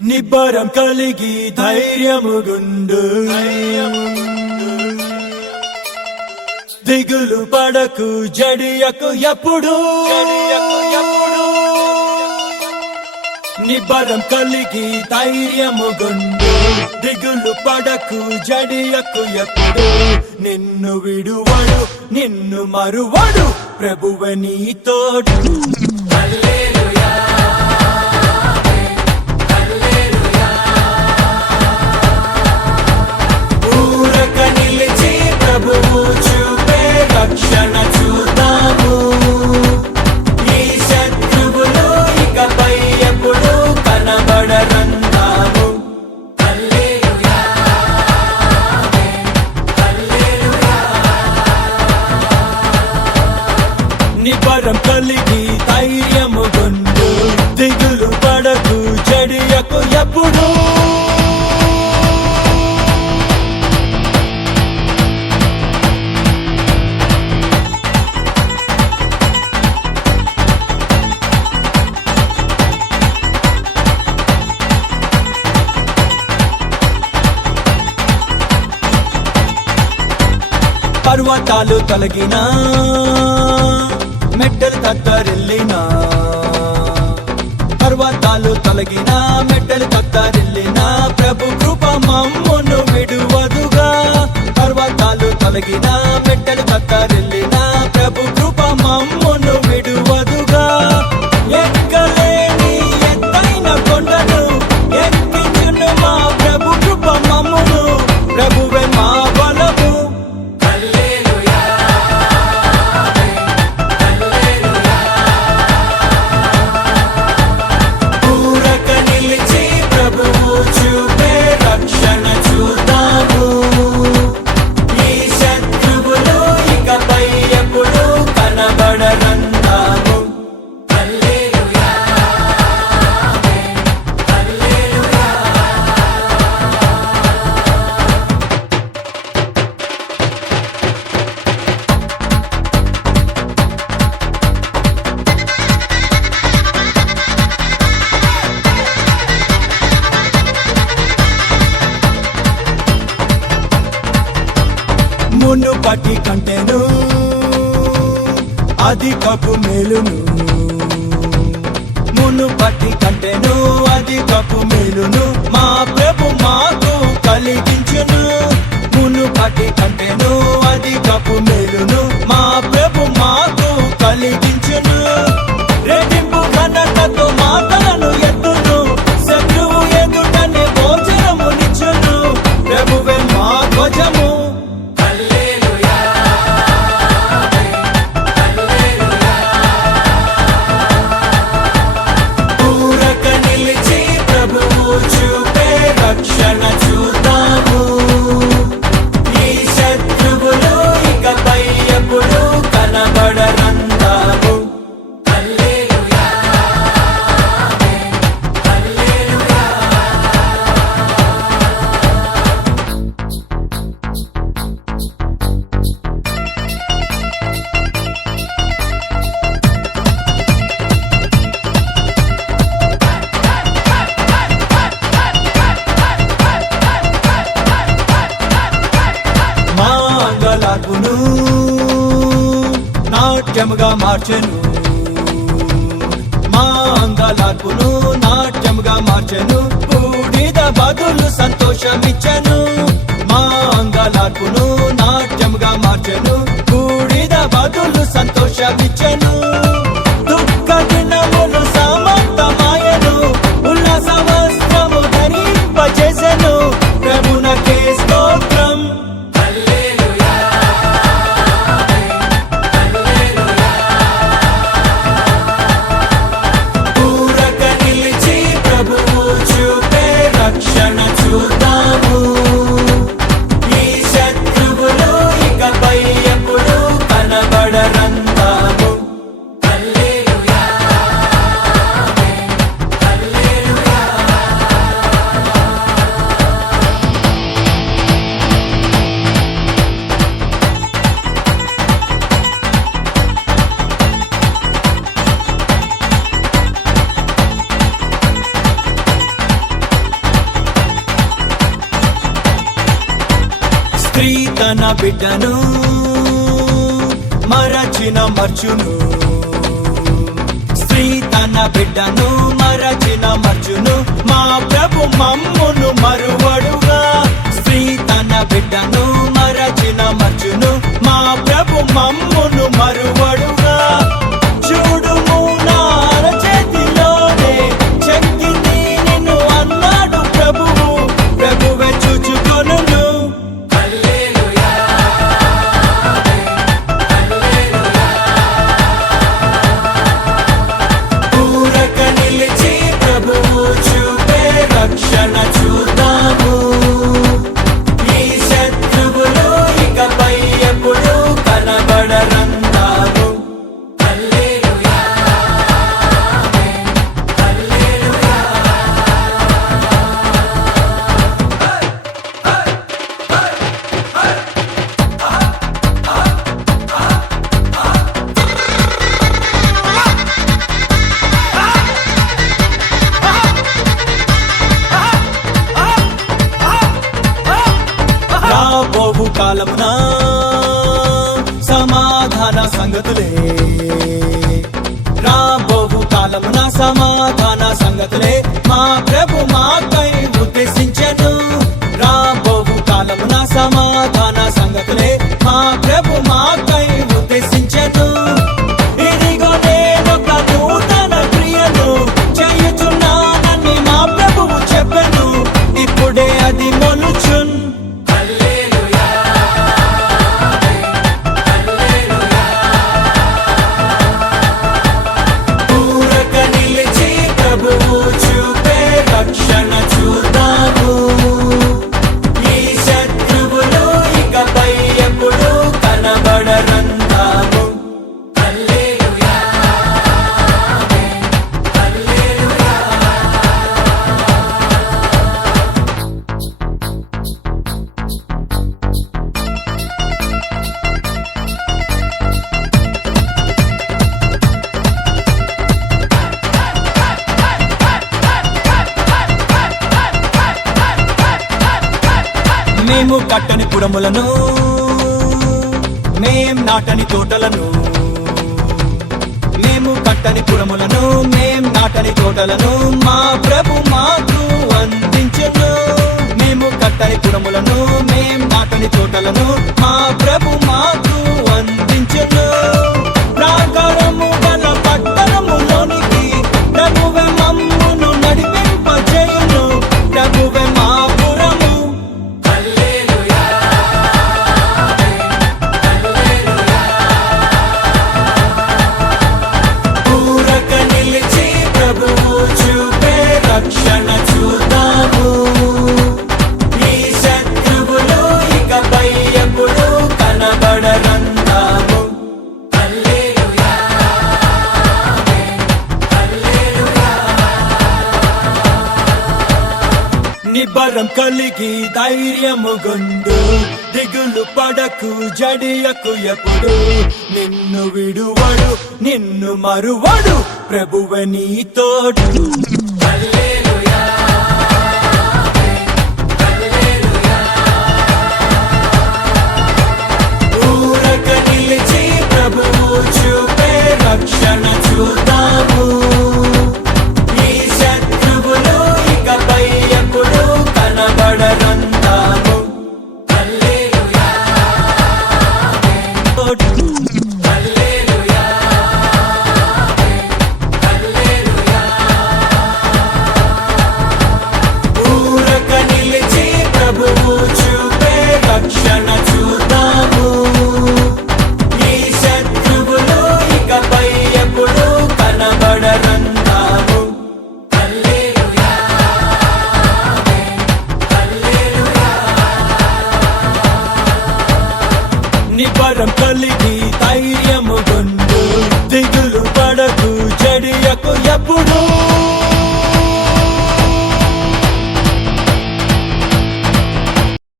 నిబ్బరం కలిగి ధైర్యముగుండు దిగులు పడకు జడియకు ఎప్పుడు నిబ్బరం కలిగి ధైర్యముగుండు దిగులు పడకు జడియకు ఎప్పుడు నిన్ను విడువడు నిన్ను మరువడు ప్రభువే నీ తోడు హల్లెలూయా ఊరక నిలిచి ప్రభువు చూపే రక్షణ చూద్దాము ఈ శత్రువులు ఇకపై ఎప్పుడు కనబడరందాము హల్లెలూయా హల్లెలూయా నిబ్బరం కలిగి ధైర్యముగొండు దిగులు పడకు జడియకు ఎప్పుడు పర్వతాలు తొలగినా మెట్టలు తత్తరిల్లినా పర్వతాలు తొలగినా మెట్టలు తత్తరిల్లినా ప్రభు కృప మమ్మును విడువదుగా పర్వతాలు తొలగినా మెట్టలు తత్తరిల్లినా ప్రభు కృప మమ్మును విడువదుగా ఎక్కలేని ఎత్తైన కొండను ఎక్కించును మా ప్రభు కృప మమ్మును ప్రభువే మా బలము మునుపటి కంటేను అధికపు మేలును మునుపటి కంటేను అధికపు మేలును మా ప్రభు మాకు కలిగించును మునుపటి కంటేను అధికపు మేలును మా ప్రభు మాకు కలిగించును రెట్టింపు ఘనతతో మాటలను ఎత్తును శత్రువు ఎదుటనే భోజనమునిచ్చును ప్రభువే మా ధ్వజము రక్షణ చూద్దాము ఈ శత్రువులు ఇకపై ఎప్పుడు కనబడరందాము హల్లెలూయా హల్లెలూయా మాంగళార్పును నాట్యముగా మార్చెను మాంగళార్పును నాట్యముగా మార్చెను బూడిద బదులు సంతోషమిచ్చెను మాంగళార్పును నాట్యముగా మార్చెను బూడిద బదులు సంతోషమిచ్చెను దుఃఖ దినములు సమాప్తమాయెను ఉల్లాస వస్త్రము ధరింపజేసెను ప్రభునకే స్తోత్రం రక్షణ చూద్దాము ఈ స్త్రీ తన బిడ్డను మరచిన మర్చును, స్త్రీ తన బిడ్డను మరచిన మర్చును, మా ప్రభు మమ్మును మరువడుగా. స్త్రీ తన బిడ్డను మరచిన మర్చును, మా ప్రభు మమ్మును మరువడుగా. చూడుము నా అరచేతిలోనే శక్తిని నిన్ను అన్నాడు ప్రభువు, ప్రభువే చూచుకొనును. ఊరక నిలిచి ప్రభువు చూపే రక్షణ చూద్దాము. ఈ శత్రువులు ఇకపై ఎప్పుడు కనబడరందాము. రాబోవు కాలమున సమాధాన సంగతులే, రాబోవు కాలమున సమాధాన సంగతులే మా ప్రభు మాకై ఉద్దేశించెను. రాబోవు కాలమున సమాధాన సంగతులే మా ప్రభు మాకై ఉద్దేశించెను. ఇదిగో నేనొక నూతన క్రియను చేయుచున్నానని మా ప్రభువు చెప్పెను, ఇప్పుడే అది మొలుచున్. రక్షణ చూద్దాము. ఈ శత్రువులు ఇకపై ఎప్పుడు కనబడరందాము. మేము కట్టని పురములను, మేం నాటని తోటలను, మేము కట్టని పురములను, మేం నాటని తోటలను మా ప్రభు మాకు అందించెను. మేము కట్టని పురములను, మేం నాటని తోటలను మా ప్రభు మాకు అందించెను. ప్రాకారము గల పట్టణములోనికి ప్రభువే మమ్మును నడిపింపజేయును, ప్రభువే మా పురము. రక్షణ చూద్దాము. ఈ శత్రువులు ఇకపై ఎప్పుడు కనబడరందాము. నిబ్బరం కలిగి ధైర్యము గొండు, దిగులు పడకు జడియకు ఎప్పుడు. నిన్ను విడువడు నిన్ను మరువడు, ప్రభువే నీ తోడు. ఊరక నిలిచి ప్రభువు చూపే రక్షణ చూద్దాము. ఈ శత్రువులు ఇకపై ఎప్పుడు కనబడరందాము. ఊరక నిలిచి ప్రభువు చూపే రక్షణ చూద్దాము. ఈ శత్రువులు ఇకపై ఎప్పుడు కనబడరందాము. నిబ్బరం కలిగి